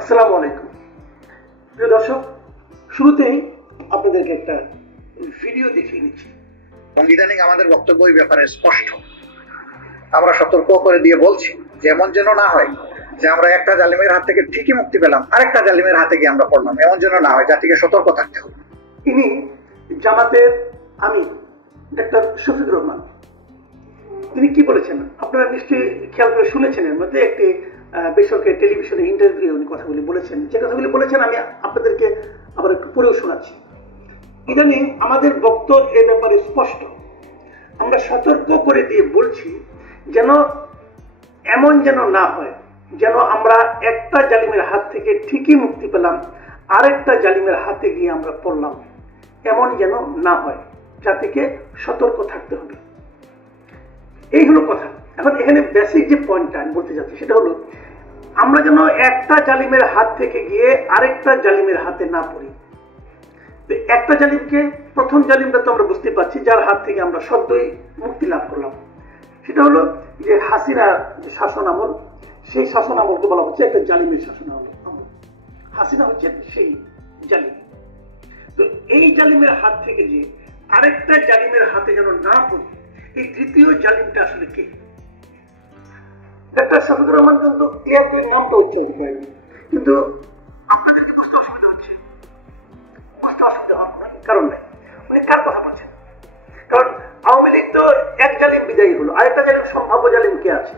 আসসালামু আলাইকুম প্রিয় দর্শক, শুরুতেই আপনাদেরকে একটা ভিডিও দেখিয়ে নিচ্ছি। ইদানিং আমাদের বক্তব্য এই ব্যাপারে স্পষ্ট, আমরা সতর্ক করে দিয়ে বলছি যে এমন যেন না হয় যে আমরা একটা জালিমের হাত থেকে ঠিকই মুক্তি পেলাম, আরেকটা জালিমের হাতে গিয়ে আমরা পড়লাম। এমন যেন না হয়, জাতিকে সতর্ক থাকতে হবে। ইনি জামাতের আমির ডাক্তার শফিকুর রহমান। তিনি কি বলেছেন আপনারা নিশ্চয়ই খেয়াল করে শুনেছেন। এর মধ্যে একটি বেসরকারি টেলিভিশনে ইন্টারভিউ উনি কথাগুলি বলেছেন। যে কথাগুলি বলেছেন আমি আপনাদেরকে আবার একটু পড়েও শোনাচ্ছি। ইদানিং আমাদের বক্তব্য এ ব্যাপারে স্পষ্ট, আমরা সতর্ক করে দিয়ে বলছি যেন এমন যেন না হয় যেন আমরা একটা জালিমের হাত থেকে ঠিকই মুক্তি পেলাম, আরেকটা জালিমের হাতে গিয়ে আমরা পড়লাম। এমন যেন না হয়, জাতিকে সতর্ক থাকতে হবে। এই হলো কথা। এখন এখানে বেসিক যে পয়েন্টটা আমি বলতে যাচ্ছি সেটা হলো আমরা যেন একটা জালিমের হাত থেকে গিয়ে আরেকটা জালিমের হাতে না পড়ি। একটা জালিমকে, প্রথম জালিমটা তো আমরা বুঝতে পারছি যার হাত থেকে আমরা সদ্যই মুক্তি লাভ করলাম, সেটা হলো যে হাসিনার যে শাসন আমল, সেই শাসন আমলকে বলা হচ্ছে একটা জালিমের শাসন আমল। হাসিনা হচ্ছে সেই জালিম। তো এই জালিমের হাত থেকে যে আরেকটা জালিমের হাতে যেন না পড়ি, এই তৃতীয় জালিমটা আসলে কে? ডাক্তার শফিকুর রহমান কিন্তু ক্লিয়ার করে নামটা উচ্চারণ করেনি, কিন্তু আপনাদের কি বুঝতে অসুবিধা হচ্ছে? বুঝতে অসুবিধা হওয়ার কারণ নেই। উনি কার কথা বলছেন? কারণ আওয়ামী লীগ তো এক জালিম বিদায়ী হলো, আরেকটা জালিম সম্ভাব্য জালিম কে আছে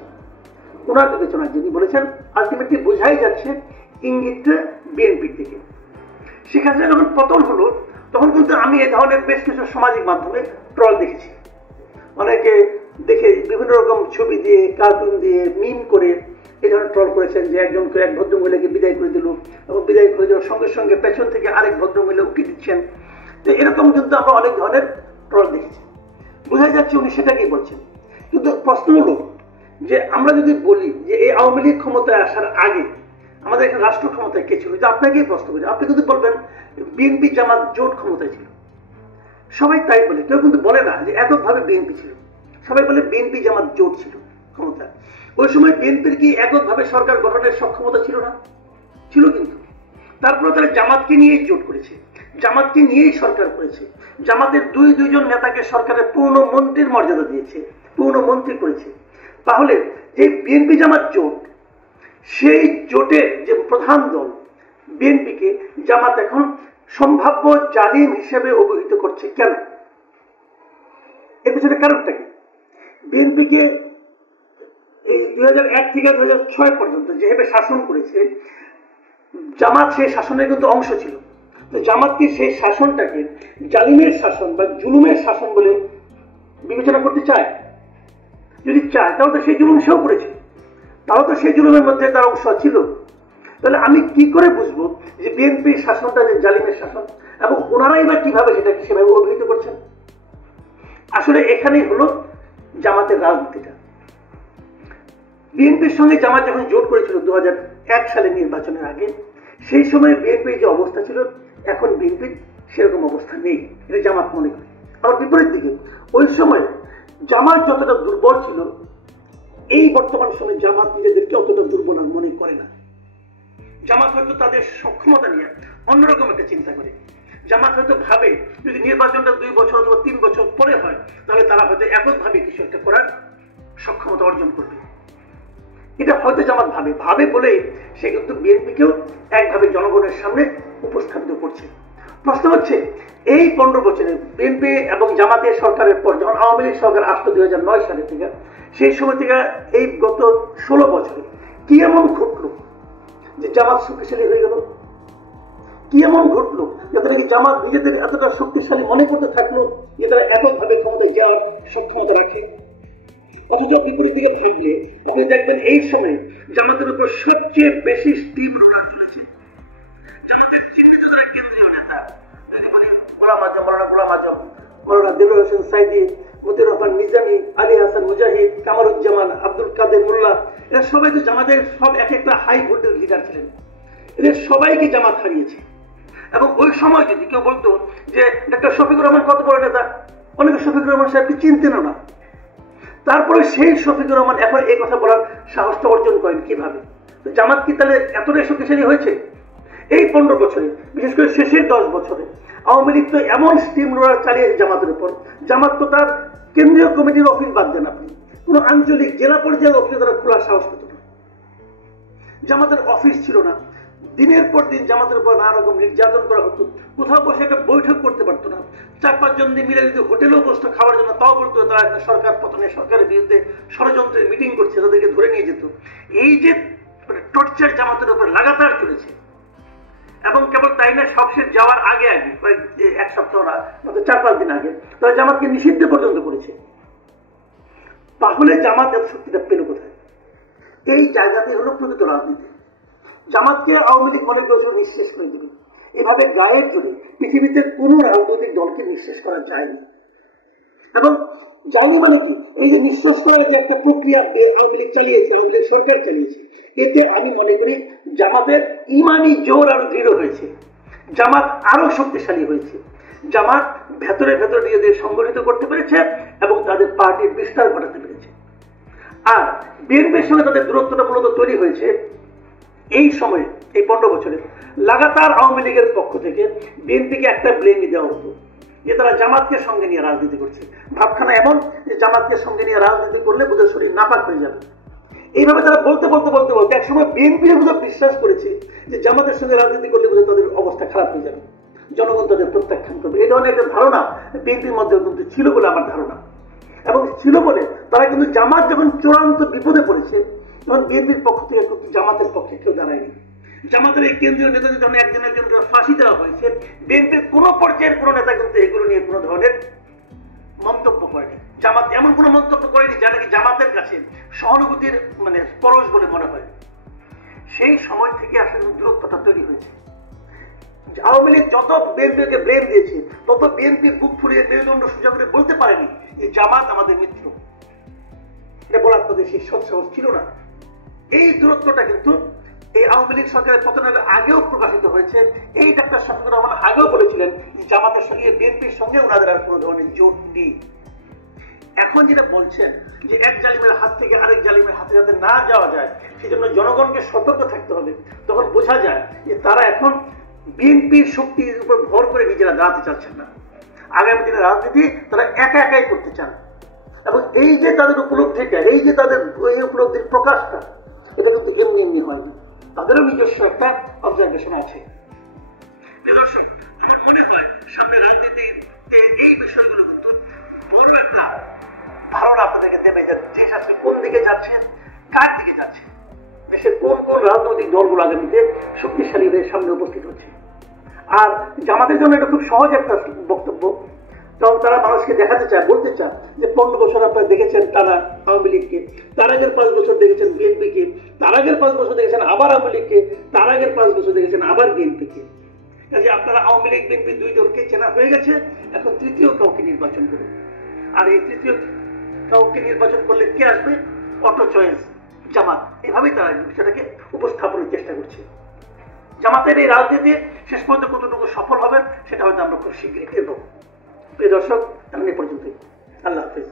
ওনার বিবেচনায় যিনি বলেছেন। আলটিমেটলি বোঝাই যাচ্ছে ইঙ্গিতটা বিএনপির দিকে। শেখ হাসিনা যখন পতন হলো তখন কিন্তু আমি এই ধরনের বেশ কিছু সামাজিক মাধ্যমে ট্রল দেখেছি। অনেকে দেখে বিভিন্ন রকম ছবি দিয়ে, কার্টুন দিয়ে, মিম করে এই ধরনের ট্রল করেছেন যে একজনকে, এক ভদ্রমহিলাকে বিদায় করে দিল এবং বিদায় করে দেওয়ার সঙ্গে সঙ্গে পেছন থেকে আরেক ভদ্রমহিলা উঠে দিচ্ছেন। তো এরকম কিন্তু আমরা অনেক ধরনের ট্রল দেখেছি। বোঝা যাচ্ছে উনি সেটাকেই বলছেন। কিন্তু প্রশ্ন হলো যে আমরা যদি বলি যে এই আওয়ামী লীগ ক্ষমতায় আসার আগে আমাদের এখানে রাষ্ট্র ক্ষমতায় কে ছিল, যে আপনাকেই প্রশ্ন করি, আপনি কিন্তু বলবেন বিএনপি জামাত জোট ক্ষমতায় ছিল। সবাই তাই বলে, কেউ কিন্তু বলে না যে এককভাবে বিএনপি ছিল। সবাই বলে বিএনপি জামাত জোট ছিল ক্ষমতায়। ওই সময় বিএনপির কি এককভাবে সরকার গঠনের সক্ষমতা ছিল না? ছিল কিন্তু। তারপরে তারা জামাতকে নিয়েই জোট করেছে, জামাতকে নিয়েই সরকার করেছে। জামাতের দুইজন নেতাকে সরকারের পূর্ণ মন্ত্রীর মর্যাদা দিয়েছে, পূর্ণ মন্ত্রী করেছে। তাহলে যে বিএনপি জামাত জোট, সেই জোটের যে প্রধান দল বিএনপিকে জামাত এখন সম্ভাব্য জালিম হিসেবে অভিহিত করছে কেন? এর পিছনে কারণটা কি? বিএনপিকে এই 2001 থেকে 2006 পর্যন্ত যেভাবে শাসন করেছে জামাত, সেই শাসনের কিন্তু অংশ ছিল। তো জামাত কি সেই শাসনটাকে জালিমের শাসন বা জুলুমের শাসন বলে বিবেচনা করতে চায়? যদি চায় তাহলে তো সেই জুলুম সেও করেছে, তাহলে তো সেই জুলুমের মধ্যে তার অংশ ছিল। তাহলে আমি কি করে বুঝবো যে বিএনপির শাসনটা যে জালিমের শাসন, এবং ওনারাই বা কিভাবে সেটাকে সেভাবে অভিহিত করছেন? আসলে এখানেই হলো জামাতের রাজনীতিটা। বিএনপির সঙ্গে জামাত যখন জোট করেছিল 2001 সালে নির্বাচনের আগে, সেই সময় বিএনপির যে অবস্থা ছিল, এখন বিএনপির সেরকম অবস্থা নেই, এটা জামাত মনে করে। আবার বিপরীত দিকে ওই সময় জামাত যতটা দুর্বল ছিল, এই বর্তমান সময়ে জামাত নিজেদেরকে অতটা দুর্বল আর মনে করে না। জামাত হয়তো তাদের সক্ষমতা নিয়ে অন্যরকম একটা চিন্তা করে। জামাত হয়তো ভাবে যদি নির্বাচনটা 2 বছর অথবা 3 বছর পরে হয়, তাহলে তারা হয়তো এককভাবে কিছু একটা করার সক্ষমতা অর্জন করবে। এটা হয়তো জামাত ভাবে বলেই সে কিন্তু বিএনপিকেও একভাবে জনগণের সামনে উপস্থাপিত করছে। প্রশ্ন হচ্ছে এই 15 বছরে বিএনপি এবং জামাতের সরকারের পর, যখন আওয়ামী লীগ সরকার আসলো 2009 সালে থেকে, সেই সময় থেকে এই গত 16 বছরে কি এমন ঘটলো যে জামাত শক্তিশালী হয়ে গেল? কি এমন ঘটলো যাতে নাকি জামাত নিজেদের এতটা শক্তিশালী মনে করতে থাকলো যে তারা এককভাবে ক্ষমতায় যাওয়ার সক্ষমতা রাখে? অথচ বিপরীত দিকে থাকলে আপনি দেখবেন এই সময় জামাতের উপর সবচেয়ে বেশি স্টিম রোলার চলেছে। জামাতের চিহ্নিত যারা কেন্দ্রীয় নেতা, যদি বলি গোলাম আজম, মৌলানা দেলোয়ার হোসেন সাইদি, মতিউর রহমান নিজামী, আলী হাসান মুজাহিদ, কামারুজ্জামান, আব্দুল কাদের মোল্লা, এরা সবাই তো জামাতের সব এক একটা হাই ভোল্টেজ লিডার ছিলেন। এদের সবাইকে জামাত হারিয়েছে। এবং ওই সময় যদি কেউ বলতো যে ডাক্তার শফিকুর রহমান কত বড় নেতা, অনেকে শফিকুর রহমান সাহেবকে চিনতেনও না। তারপরে সেই শফিকুর রহমান এখন এই কথা বলার সাহসটা অর্জন করেন কিভাবে? তো জামাত কি তাহলে এতটাই শক্তিশালী হয়েছে? এই 15 বছরে, বিশেষ করে শেষের 10 বছরে আওয়ামী লীগ তো এমন স্টিম রোলার চালিয়েছে জামাতের উপর। জামাত তো তার কেন্দ্রীয় কমিটির অফিস বাদ দেন আপনি, কোন আঞ্চলিক জেলা পর্যায়ের অফিসে তারা খোলার সাহস পেত না। জামাতের অফিস ছিল না, দিনের পর দিন জামাতের উপর নানা রকম নির্যাতন করা হতো। কোথাও বসে একটা বৈঠক করতে পারতো না। 4-5 জন মিলে যদি হোটেলেও বসতো খাওয়ার জন্য, তাও বলতো তারা একটা সরকার পতনে, সরকারের বিরুদ্ধে ষড়যন্ত্রের মিটিং করছে, তাদেরকে ধরে নিয়ে যেত। এই যে টর্চার জামাতের উপর লাগাতার চলেছে, এবং কেবল তাই না, সবশেষ যাওয়ার আগে এক সপ্তাহ না, 4-5 দিন আগে তারা জামাতকে নিষিদ্ধ পর্যন্ত করেছে। তাহলে জামাত এত শক্তিটা পেল কোথায়? এই জায়গাতে হলো প্রকৃত রাজনীতি। জামাতকে আওয়ামী লীগ মনে করেছিল নিঃশেষ করে দেবে। এভাবে গায়ের জোরে পৃথিবীতে কোন রাজনৈতিক দলকে নিঃশেষ করা যায়নি। এবং জানি মানে কি, এই যে নিঃশেষ করার যে একটা প্রক্রিয়া আওয়ামী লীগ চালিয়েছে, আওয়ামী লীগ সরকার চালিয়েছে, এতে আমি মনে করি জামাতের ইমানি জোর আরো দৃঢ় হয়েছে, জামাত আরো শক্তিশালী হয়েছে। জামাত ভেতরে ভেতরে নিজেদের সংগঠিত করতে পেরেছে এবং তাদের পার্টির বিস্তার ঘটাতে পেরেছে। আর বিএনপির সঙ্গে তাদের দূরত্বটা মূলত তৈরি হয়েছে এই সময়ে, এই 15 বছরে লাগাতার আওয়ামী লীগের পক্ষ থেকে বিএনপিকে একটা ব্লেমই দেওয়া হতো যে তারা জামাতকে সঙ্গে নিয়ে রাজনীতি করছে। ভাবখানা এমন যে জামাতকে সঙ্গে নিয়ে রাজনীতি করলে বোধ শরীর নাপাক হয়ে যাবে। এইভাবে তারা বলতে বলতে বলতে বলতে একসময় বিএনপি বিশ্বাস করেছে যে জামাতের সঙ্গে রাজনীতি করলে বোধ তাদের অবস্থা খারাপ হয়ে যাবে, জনগণ তাদের প্রত্যাখ্যান করবে। এই ধরনের একটা ধারণা বিএনপির মধ্যে কিন্তু ছিল বলে আমার ধারণা। এবং ছিল বলে তারা কিন্তু জামাত যখন চূড়ান্ত বিপদে পড়েছে, তখন বিএনপির পক্ষ থেকে কিন্তু জামাতের পক্ষে কেউ দাঁড়ায়নি। জামাতের এই কেন্দ্রীয় নেতাদের জন্য একজন একজনকে ফাঁসি দেওয়া হয়েছে। বিএনপির কোন পর্যায়ের কোন নেতা কিন্তু এগুলো নিয়ে কোনো ধরনের মন্তব্য করেনি। জামাত এমন কোন মন্তব্য করেনি যা নাকি জামাতের কাছে সহানুভূতির পরশ বলে মনে হয়। সেই সময় থেকে আসলে দূরত্বটা তৈরি হয়েছে। আওয়ামী লীগ যত বিএনপিকে ব্লেম দিয়েছে, তত বিএনপি বুক ফুলিয়ে মেরুদণ্ড সোজা করে বলতে পারেনি যে জামাত আমাদের মিত্র। এটা বলার তাদের সেই সৎসাহস ছিল না। এই দূরত্বটা কিন্তু এই আওয়ামী লীগ সরকারের পতনের আগেও প্রকাশিত হয়েছে। এই ডাক্তার শফিকুর রহমান আগেও বলেছিলেন যে জামাতের সঙ্গে বিএনপির সঙ্গে ওনাদের আর কোনো ধরনের জোট নেই। এখন যেটা বলছেন যে এক জালিমের হাত থেকে আরেক জালিমের হাতে যাতে না যাওয়া যায়, সেজন্য জনগণকে সতর্ক থাকতে হবে, তখন বোঝা যায় যে তারা এখন বিএনপির শক্তির উপর ভর করে নিজেরা দাঁড়াতে চাচ্ছেন না। আগামী দিনের রাজনীতি তারা একা একাই করতে চান। এবং এই যে তাদের উপলব্ধিটা, এই যে তাদের এই উপলব্ধির প্রকাশটা, এটা কিন্তু এমনি এমনি হয় না, তাদেরও নিজস্ব একটা অবজারভেশন আছে। দর্শক, আমার মনে হয় সামনে রাজনীতিতে এই বিষয়গুলো কিন্তু বড় একটা ধারণা আপনাদেরকে দেবে যে দেশ আসলে কোন দিকে যাচ্ছে, কার দিকে যাচ্ছে, দেশের কোন কোন রাজনৈতিক দলগুলো আগামীতে শক্তিশালী হয়ে সামনে উপস্থিত হচ্ছে। আর জামাতের জন্য এটা খুব সহজ একটা বক্তব্য, কারণ তারা মানুষকে দেখাতে চায়, বলতে চায় যে 15 বছর আপনারা দেখেছেন তারা আওয়ামী লীগকে, তার আগের 5 বছর দেখেছেন বিএনপিকে, তার আগের 5 বছর দেখেছেন আবার আওয়ামী লীগকে, তার আগের 5 বছর দেখেছেন আবার বিএনপিকে। কাজে আপনারা আওয়ামী লীগ বিএনপি দুই দলকে চেনা হয়ে গেছে, এখন তৃতীয় কাউকে নির্বাচন করুন। আর এই তৃতীয় কাউকে নির্বাচন করলে কে আসবে? অটো চয়েস জামাত। এভাবেই তারা বিষয়টাকে উপস্থাপনের চেষ্টা করছে। জামাতের এই রাজনীতি শেষ পর্যন্ত কতটুকু সফল হবে সেটা হয়তো আমরা খুব শীঘ্রই পেব। প্রিয় দর্শক, এখন এই পর্যন্তই। আল্লাহ হাফেজ।